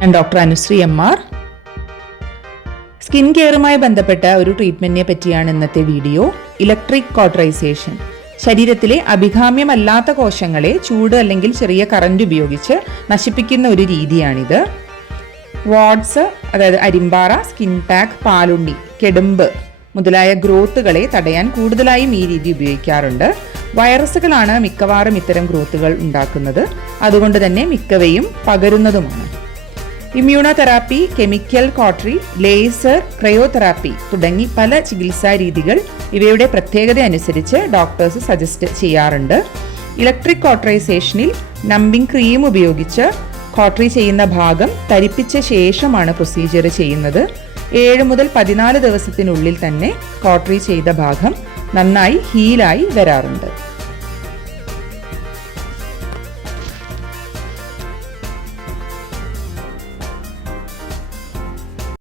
ഞാൻ doctor Anusree എം.ആർ. Skin കെയറുമായി ബന്ധപ്പെട്ട ഒരു ട്രീറ്റ്മെന്റിനെ പറ്റിയാണ് ഇന്നത്തെ വീഡിയോ. Electric cauterisation. ശരീരത്തിലെ അഭികാമ്യമല്ലാത്ത കോശങ്ങളെ ചൂട് അല്ലെങ്കിൽ ചെറിയ കറന്റ് ഉപയോഗിച്ച് നശിപ്പിക്കുന്ന ഒരു രീതിയാണിത്. വാട്സ്, അതായത് അരിമ്പാറ, സ്കിൻ പാക്ക്, പാലുണ്ണി, കെടുമ്പ് മുതലായ ഗ്രോത്തുകളെ തടയാൻ കൂടുതലായും ഈ രീതി ഉപയോഗിക്കാറുണ്ട്. വൈറസുകളാണ് മിക്കവാറും ഇത്തരം ഗ്രോത്തുകൾ ഉണ്ടാക്കുന്നത്. അതുകൊണ്ട് തന്നെ മിക്കവയും പകരുന്നതുമാണ്. Immunotherapy, chemical cautery, laser, cryotherapy തുടങ്ങി പല ചികിത്സാ രീതികൾ ഇവയുടെ പ്രത്യേകത അനുസരിച്ച് ഡോക്ടേഴ്സ് സജസ്റ്റ് ചെയ്യാറുണ്ട്. ഇലക്ട്രിക് കോട്ടറൈസേഷനിൽ നമ്പിംഗ് ക്രീം ഉപയോഗിച്ച് കോട്ടറി ചെയ്യുന്ന ഭാഗം തരിപ്പിച്ച ശേഷമാണ് പ്രൊസീജിയർ ചെയ്യുന്നത്. 7 മുതൽ 14 ദിവസത്തിനുള്ളിൽ തന്നെ കോട്ടറി ചെയ്ത ഭാഗം നന്നായി ഹീലായി വരാറുണ്ട്.